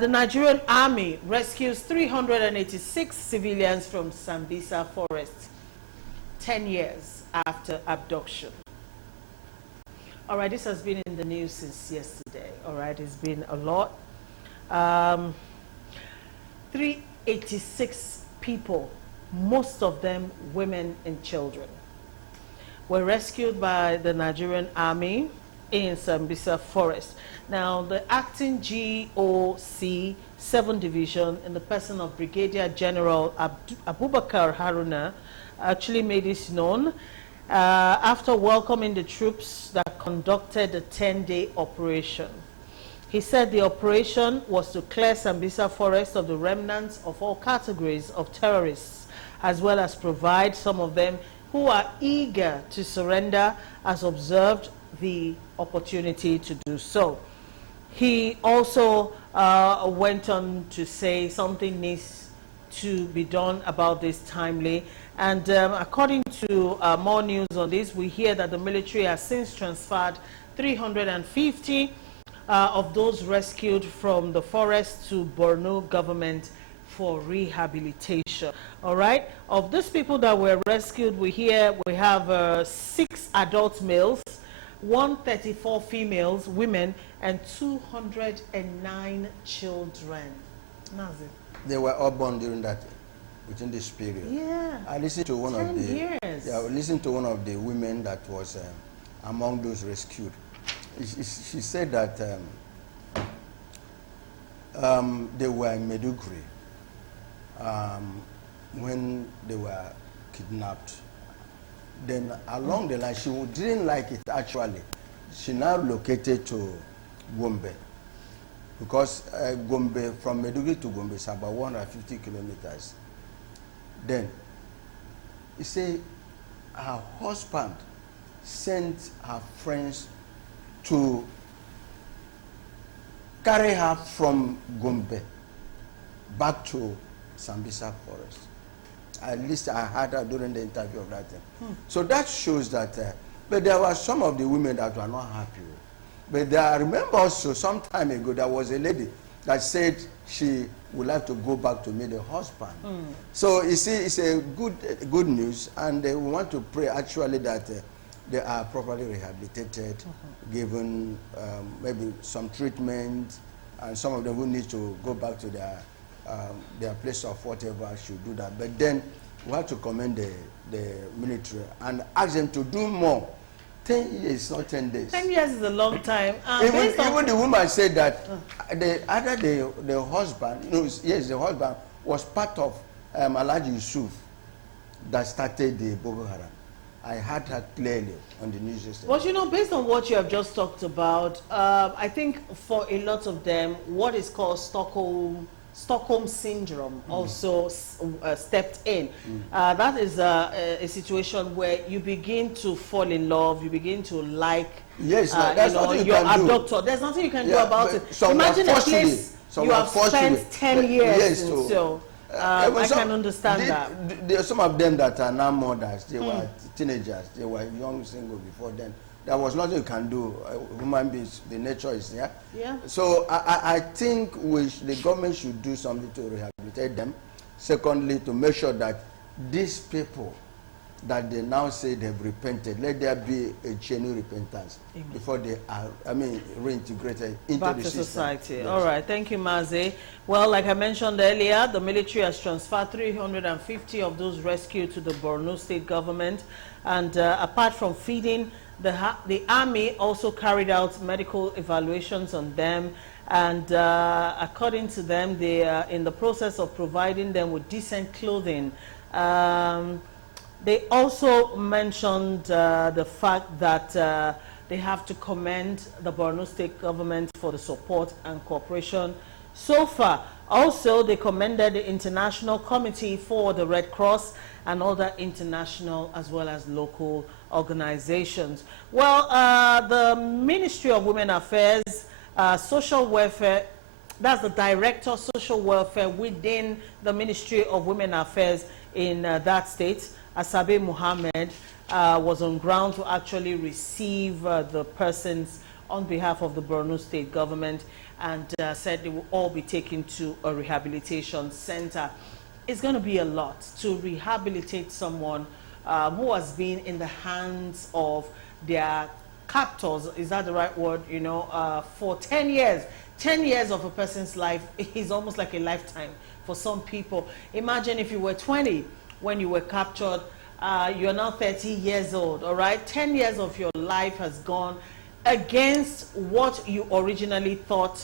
The Nigerian army rescues 386 civilians from Sambisa forest 10 years after abduction. All right, this has been in the news since yesterday. All right, it's been a lot. 386 people, most of them women and children, were rescued by the Nigerian army in Sambisa forest. Now, the acting GOC 7th Division, in the person of Brigadier General Abubakar Haruna, actually made this known after welcoming the troops that conducted the 10-day operation. He said the operation was to clear Sambisa forest of the remnants of all categories of terrorists, as well as provide some of them who are eager to surrender as observed the opportunity to do so. He also went on to say something needs to be done about this timely. And according to more news on this, we hear that the military has since transferred 350 of those rescued from the forest to Borno government for rehabilitation. All right. Of these people that were rescued, we have 6 adult males, 134 females, women, and 209 children. Nazi. They were all born during that, within this period. Yeah. I listened to one of the. Years. Yeah, I listened to one of the women that was among those rescued. She said that they were in Meduguri when they were kidnapped. Then along the line, she didn't like it actually. She now located to Gombe, because Gombe, from Meduguri to Gombe is about 150 kilometers. Then, he said her husband sent her friends to carry her from Gombe back to Sambisa forest. At least I heard her during the interview of that thing. So that shows that, but there were some of the women that were not happy. But I remember also some time ago there was a lady that said she would like to go back to meet her husband. So you see, it's a good news, and we want to pray actually that they are properly rehabilitated, given maybe some treatment, and some of them who need to go back to their place of whatever should do that. But then we have to commend the military and ask them to do more. 10 years, not 10 days. 10 years is a long time. Even the woman said that the husband, yes, the husband was part of Alhaji Yusuf that started the Boko Haram. I heard that clearly on the news yesterday. But you know, based on what you have just talked about, I think for a lot of them, what is called Stockholm syndrome also stepped in. That is a situation where you begin to fall in love, you begin to like your abductor. There's nothing you can do about it. Imagine a place you have spent 10 years in. So I can understand that. There are some of them that are now mothers. They were teenagers. They were young, single before then. There was nothing you can do. Human beings, the nature is there. Yeah. So I think the government should do something to rehabilitate them. Secondly, to make sure that these people that they now say they've repented, let there be a genuine repentance before they are, reintegrated into back the to system. Society. Yes. All right, thank you, Mazi. Well, like I mentioned earlier, the military has transferred 350 of those rescued to the Borno state government, and apart from feeding, the army also carried out medical evaluations on them, and according to them, they are in the process of providing them with decent clothing. They also mentioned the fact that they have to commend the Borno state government for the support and cooperation so far. Also, they commended the International Committee for the Red Cross and other international as well as local organizations. Well, the Ministry of Women Affairs, Social Welfare, that's the Director of Social Welfare within the Ministry of Women Affairs in that state, Asabe Muhammad, was on ground to actually receive the persons on behalf of the Borno state government. and said they will all be taken to a rehabilitation center. It's going to be a lot to rehabilitate someone who has been in the hands of their captors, is that the right word, you know, for 10 years. 10 years of a person's life is almost like a lifetime for some people. Imagine if you were 20 when you were captured, you're now 30 years old, all right? 10 years of your life has gone against what you originally thought,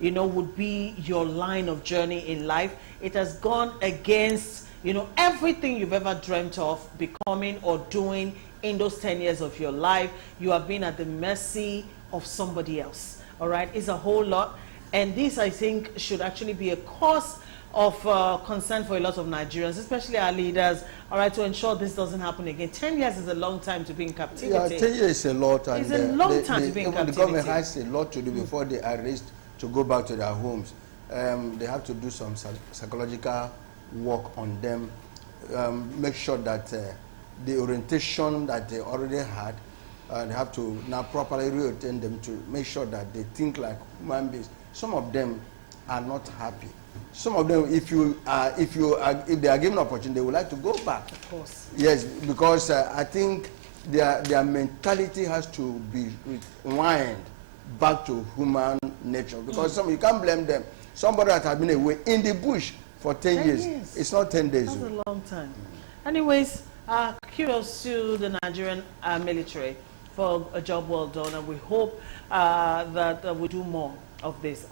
you know, would be your line of journey in life. It has gone against, you know, everything you've ever dreamt of becoming or doing in those 10 years of your life. You have been at the mercy of somebody else, all right? It's a whole lot. And this, I think, should actually be a cause of concern for a lot of Nigerians, especially our leaders, all right, to ensure this doesn't happen again. 10 years is a long time to be in captivity. Yeah, 10 years is a lot. And it's a long time to be in captivity. The government has a lot to do before they are released to go back to their homes. They have to do some psychological work on them, make sure that the orientation that they already had, they have to now properly reorientate them to make sure that they think like human beings. Some of them are not happy. Some of them, if they are given opportunity, they would like to go back. Of course. Yes, because I think their mentality has to be rewind back to human nature. Because you can't blame them. Somebody that has been away in the bush for 10 years. It's not 10 days. That's a long time. Anyways, kudos to the Nigerian military for a job well done, and we hope that we do more of this.